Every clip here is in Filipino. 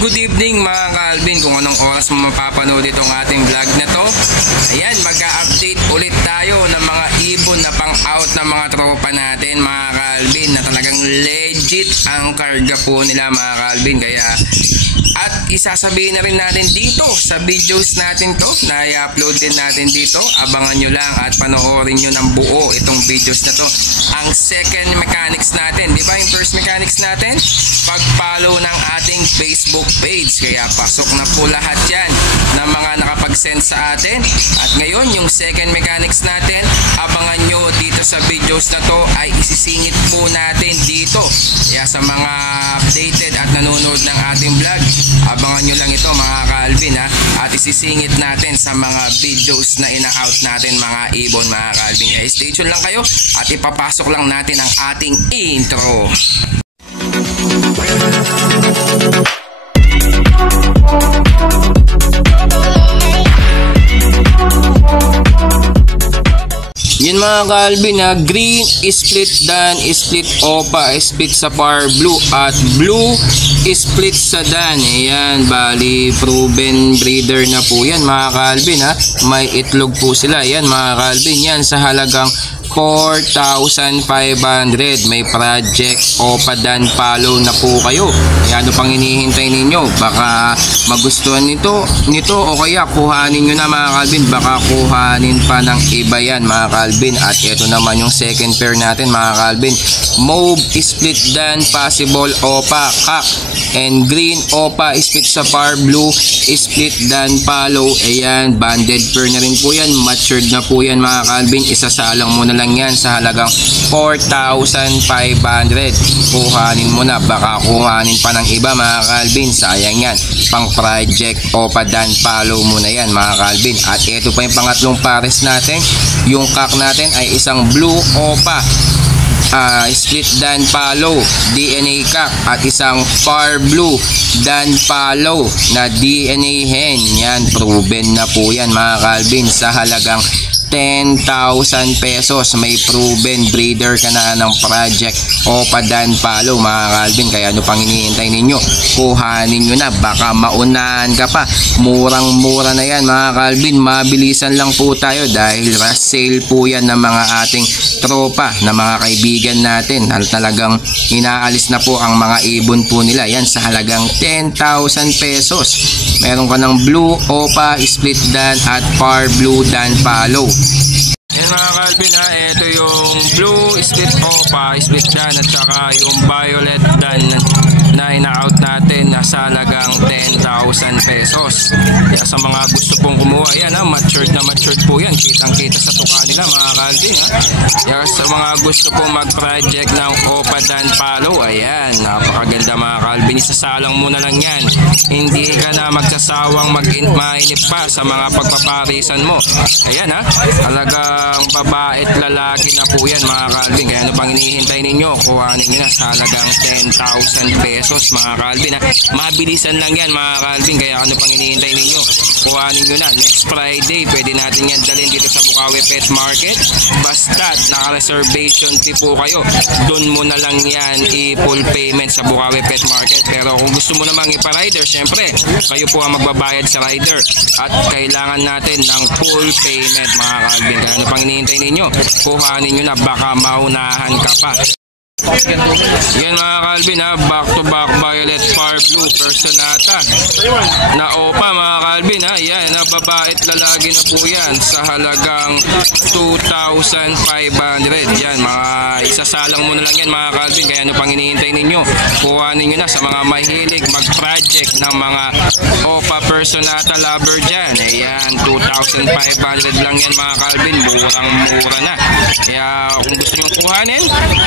good evening mga ka-Alvin. Kung anong oras mo mapapanood itong ating vlog na to. Ayan, mag-update ulit tayo ng mga ibon na pang-out ng mga tropa natin mga ka-Alvin, na talagang legit ang karga po nila mga ka-Alvin. Kaya at isasabihin na rin natin dito sa videos natin to na i-upload din natin dito. Abangan nyo lang at panoorin nyo ng buo itong videos na to. Ang second mechanics natin, di ba yung first mechanics natin? Pag-follow ng ating Facebook page. Kaya pasok na po lahat yan ng mga nakapag-send sa atin. At ngayon yung second mechanics natin, abangan nyo dito sa videos na to ay isisingit po natin dito. Kaya sa mga updated at nanonood ng ating vlog, abangan nyo lang ito mga ka-Alvin ha. At isisingit natin sa mga videos na ina-out natin mga ibon mga ka-Alvin. Kaya stay tuned lang kayo at ipapasok lang natin ang ating intro. Yun mga ka-Alvin ha, green split dan, split opa, split sa par blue at blue split sa dan. Ayan, bali proven breeder na po yan mga ka-Alvin ha. May itlog po sila. Ayan mga ka-Alvin, yan sa halagang 4,500. May project opa dan follow na po kayo. Kaya ano pang hinihintay ninyo? Baka magustuhan nito o kaya kuhanin nyo na mga ka-Alvin. Baka kuhanin pa ng iba yan mga ka-Alvin. At ito naman yung second pair natin mga ka-Alvin. Mauve split dan possible opa kak, and green opa split sa par blue split dan follow. Ayan, banded pair na rin po yan. Matured na po yan mga ka-Alvin. Isasalang mo na lang yan sa halagang 4,500. Kuhanin mo na, baka kuhanin pa ng iba mga ka-Alvin. Sayang yan, pang project opa dan follow mo na yan mga ka-Alvin. At ito pa yung pangatlong pares natin. Yung kak natin ay isang blue opa split dan follow DNA kak, at isang par blue dan follow na DNA hen. Yan, proven na po yan mga ka-Alvin sa halagang 10,000 pesos. May proven breeder ka na ng project opa dan follow mga ka-Alvin. Kaya ano pang hinihintay ninyo? Kuhanin nyo na, baka maunahan ka pa. Murang mura na yan mga ka-Alvin. Mabilisan lang po tayo dahil rush sale po yan ng mga ating tropa, na mga kaibigan natin. Talagang inaalis na po ang mga ibon po nila. Yan sa halagang 10,000 pesos. Meron ka ng blue opa split dan at par blue dan follow. Yan mga ka-Alvin ha, ito yung blue split opa split dan at saka yung violet dan na ina-out natin na sa halagang 10,000 pesos. Kaya sa mga gusto pong kumuha, yan ha, matured na matured po yan. Kitang kita sa tuka nila mga ka-Alvin ha. Kaya sa mga gusto pong mag-project ng opa dan follow, ayan, napakaganda mga ka-Alvin. Isasalang mo na lang yan. Hindi ka na magsasawang mainip pa sa mga pagpaparisan mo. Ayan ha, talagang babae at lalaki na po yan mga ka-Alvin. Kaya ano pang hinihintay ninyo? Kuhanin nyo na sa halagang 10,000 pesos mga ka-Alvin ha. Mabilisan lang yan mga ka-Alvin. Kaya ano pang hinihintay ninyo? Kuhanin nyo na. Next Friday pwede natin yan dalhin dito sa Bukawi Pet Market. Basta't naka-reservation fee po kayo, doon mo na lang yan i-full payment sa Bukawi Pet Market. Pero kung gusto mo namang ipa-rider, syempre kayo po ang magbabayad sa rider. At kailangan natin ng full payment mga ka-Alvin. Kaya ano pang hinihintay ninyo? Kuhanin nyo na, baka maunahan ka pa. Yan mga ka-Alvin ha, back to back violet par blue personata na opa mga ka-Alvin ha. Yan, na babae at lalaki na po yan sa halagang 2,500. Yan, mga isasalang mo na lang yan mga ka-Alvin. Kaya ano pang hinihintay ninyo? Kuhanin nyo na sa mga mahilig mag-project ng mga opa personata lover dyan. Ayan, 2,500 lang yan mga ka-Alvin. Murang mura na. Kaya kung gusto nyo kuhanin,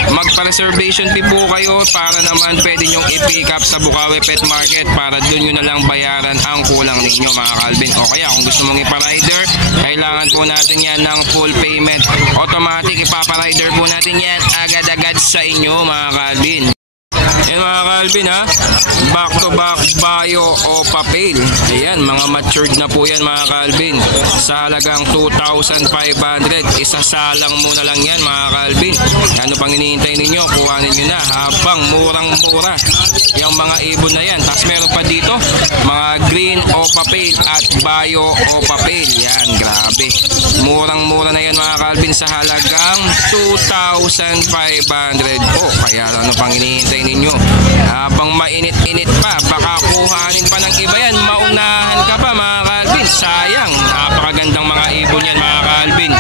magpa-reservation fee po kayo para naman pwede nyong i-pick up sa Bukawi Pet Market para doon nyo na lang bayaran ang kulang ninyo mga ka-Alvin. O kaya kung gusto mong ipa-rider, kailangan po natin yan ng full payment. Automatic ipapa-rider po natin yan agad-agad sa inyo mga ka-Alvin. Yan mga Calvin ha, back to back bio o papel. Ayan, mga matured na po yan mga Calvin. Sa halagang 2,500, isasalang muna lang yan mga Calvin. Ano pang hinihintay ninyo? Kuhanin nyo na habang murang-mura yung mga ibon na yan. Tapos meron pa dito mga green o papel at bio o papel. Yan, grabe. Murang-mura na yan mga Calvin sa halagang 2,500 po. Kaya ano pang hinihintay ninyo? Habang mainit-init pa, baka kuhanin pa ng iba yan. Maunahan ka pa mga Calvin. Sayang, napakagandang mga ibon yan mga Calvin.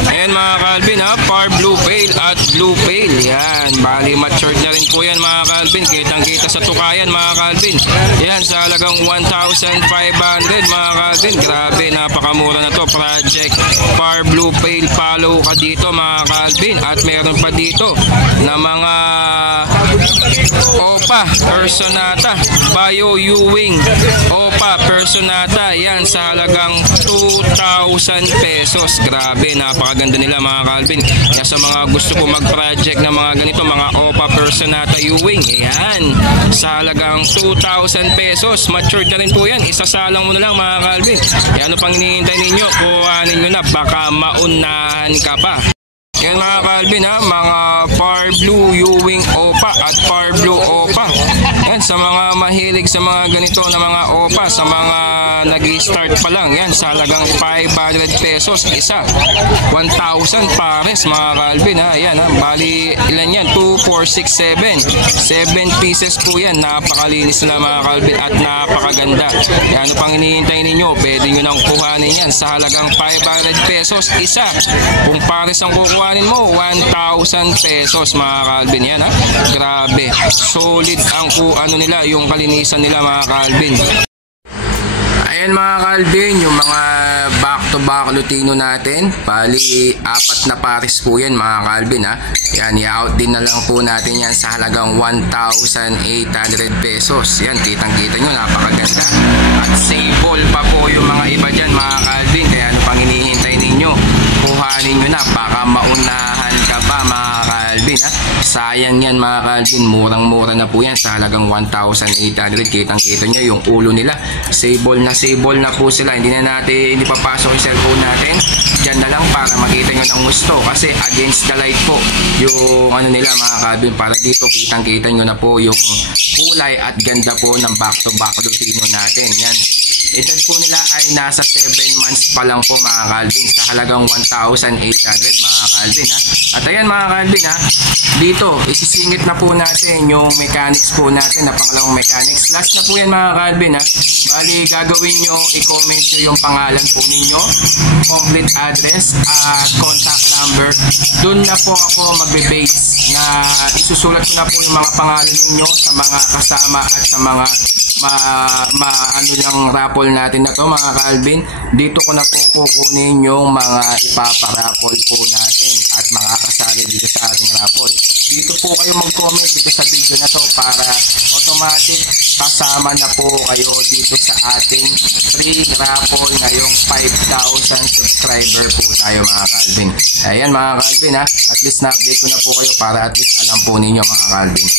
Ayan mga Calvin ha, par blue pale at blue pale. Yan, bali matured na rin po yan mga Calvin. Kitang kita sa tukayan mga Calvin. Yan, sa halagang 1,500 mga Calvin. Grabe, napakamura na to. Project par blue pale. Follow ka dito mga Calvin. At meron pa dito na mga Opa Personata, Bio Ewing Opa Personata. Yan, sa halagang 2,000 pesos. Grabe, napakaganda nila mga Calvin. Kaya sa mga gusto ko mag-project na mga ganito, mga Opa Personata Ewing, yan, sa halagang 2,000 pesos. Matured na rin po yan. Isasalang mo na lang mga Calvin. Kaya ano pang hinihintay ninyo? Kuhanin nyo na, baka maunahan ka pa. Yan mga Calvin ha, mga par blue Ewing Opa at par blue Opa. Yan, sa mga mahilig sa mga ganito na mga Opa, sa mga nag-start pa lang, yan, sa halagang 500 pesos isa. 1,000 pares mga Calvin ha. Yan ha, bali ilan yan? 2, 4, 6, 7 pieces po yan. Napakalinis na mga Calvin at napakaganda. Yan, ano pang hinihintay ninyo? Pwede nyo nang kuhanin yan sa halagang 500 pesos isa. Kung pares ang kukuhanin mo, 1,000 pesos mga Calvin. Yan ha, grabe, solid ang ano nila, yung kalinisan nila mga Calvin. Ayan mga Calvin, yung mga back to back Lutino natin, bali 4 na pares po yan mga Calvin ha. Yan, i-out din na lang po natin yan sa halagang 1,800 pesos. Yan, kitang kita nyo, napakaganda. At sable pa po yung mga iba dyan mga Calvin. Kaya ano pang hinihintay ninyo? Kuhanin nyo na, baka maunahan ka pa mga Calvin ha. Sayang yan mga Calvin, murang-mura na po yan sa halagang 1,800. Kitang kita nyo yung ulo nila, sable na po sila. Hindi papasok yung cellphone natin. Diyan na lang para makita nyo ng gusto, kasi against the light po yung ano nila mga Calvin. Para dito kitang kita nyo na po yung kulay at ganda po ng back to back Lutino natin. Yan, edad po nila ay nasa 7 months pa lang po mga Calvin, sa halagang 1,800 mga Calvin ha. At ayan mga Calvin ha, dito isisingit na po natin yung mechanics po natin na pangalawang mechanics. Last na po yan mga Calvin ha. Bali gagawin nyo, i-comment nyo yung pangalan po ninyo, complete address at contact number. Doon na po ako magbe-base na isusulat ko na po yung mga pangalan ninyo sa mga kasama at sa mga ano yung raffle natin na to mga Calvin. Dito ko na po kukunin yung mga ipaparapol po natin at makakasali dito sa ating raffle. Dito po kayo mag-comment dito sa video na to para automatic kasama na po kayo dito sa ating free raffle ngayong 5,000 subscriber po tayo mga Calvin. Ayan mga Calvin ha, at least na-update ko na po kayo para at least alam po ninyo mga Calvin.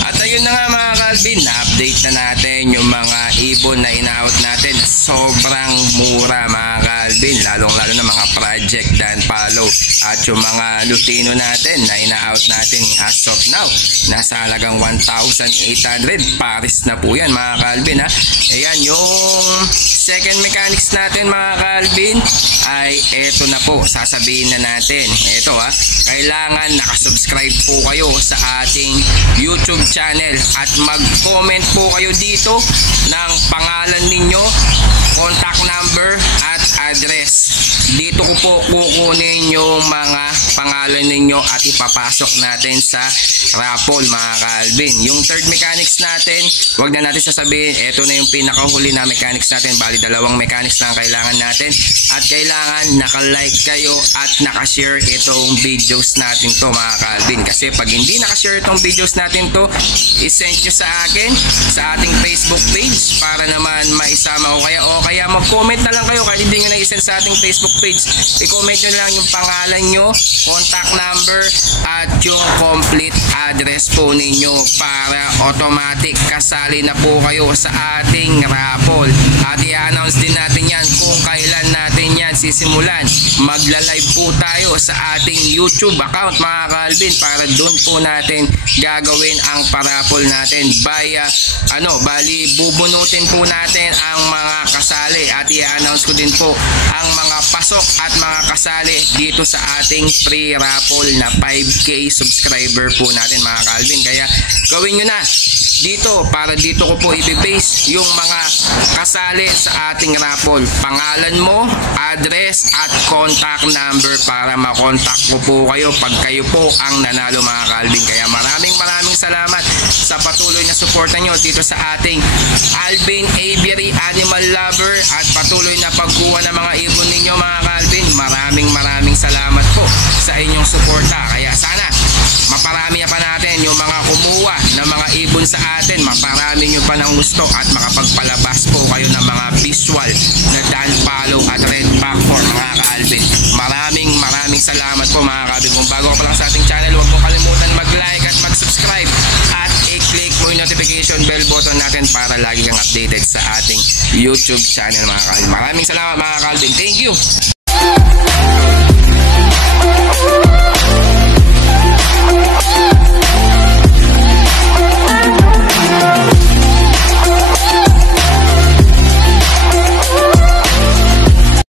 At ayun na nga mga Calvin, na-update na natin yung mga ibon na ina-out natin. Sobrang mura mga Calvin, lalong-lalo na mga project dan follow. At yung mga Lutino natin na ina-out natin as of now, nasa halagang 1,800 pares na po yan mga Calvin ha. Ayan, yung second mechanics natin mga Calvin ay eto na po, sasabihin na natin. Eto ha, kailangan nakasubscribe po kayo sa ating YouTube channel at mag-comment po kayo dito ng pangalan ninyo, contact number at address. Dito ko po kukunin yung mga pangalan ninyo at ipapasok natin sa raffle mga Calvin. Yung third mechanics natin, wag na natin sasabihin, eto na yung pinakahuli na mechanics natin. Bali 2 mechanics lang kailangan natin, at kailangan naka-like kayo at naka-share itong videos natin to mga Calvin. Kasi pag hindi naka-share itong videos natin to, isend nyo sa akin sa ating Facebook page para naman maisama ko o kaya mag-comment na lang kayo kahit hindi nyo na isend sa ating Facebook page. I-comment nyo lang yung pangalan nyo contact number at yung complete address po ninyo para automatic kasali na po kayo sa ating raffle. At i-announce din natin yan kung kailan natin yan sisimulan. Magla-live po tayo sa ating YouTube account mga Kalvin para doon po natin gagawin ang parapol natin via bali bubunutin po natin ang mga kasali at i-announce ko din po ang mga pasok at mga kasali dito sa ating free raffle na 5K subscriber po natin mga Kalvin. Kaya gawin nyo na dito para dito ko po i-base yung mga kasali sa ating raffle. Pangalan mo, address at contact number para makontak ko po kayo pag kayo po ang nanalo mga Kalvin. Kaya maraming salamat sa patuloy na suporta nyo dito sa ating Alvin Aviary Animal Lover at patuloy na pagkuha ng mga ibon ninyo mga Kalvin. Maraming salamat po sa inyong suporta. Kaya sana maparami pa natin yung mga kumuha ng mga ibon sa atin, maparami nyo pa ng gusto at makapagpalabas po kayo ng mga visual na Dan Palo at Red Backfor mga Kalvin. Maraming salamat po mga Kalvin. Kung bago ka pa lang sa ating channel, huwag mo kalimutan mag-like at mag-subscribe at i-click mo yung notification bell button natin para lagi kang updated sa ating YouTube channel mga Kalvin. Maraming salamat mga Kalvin. Thank you!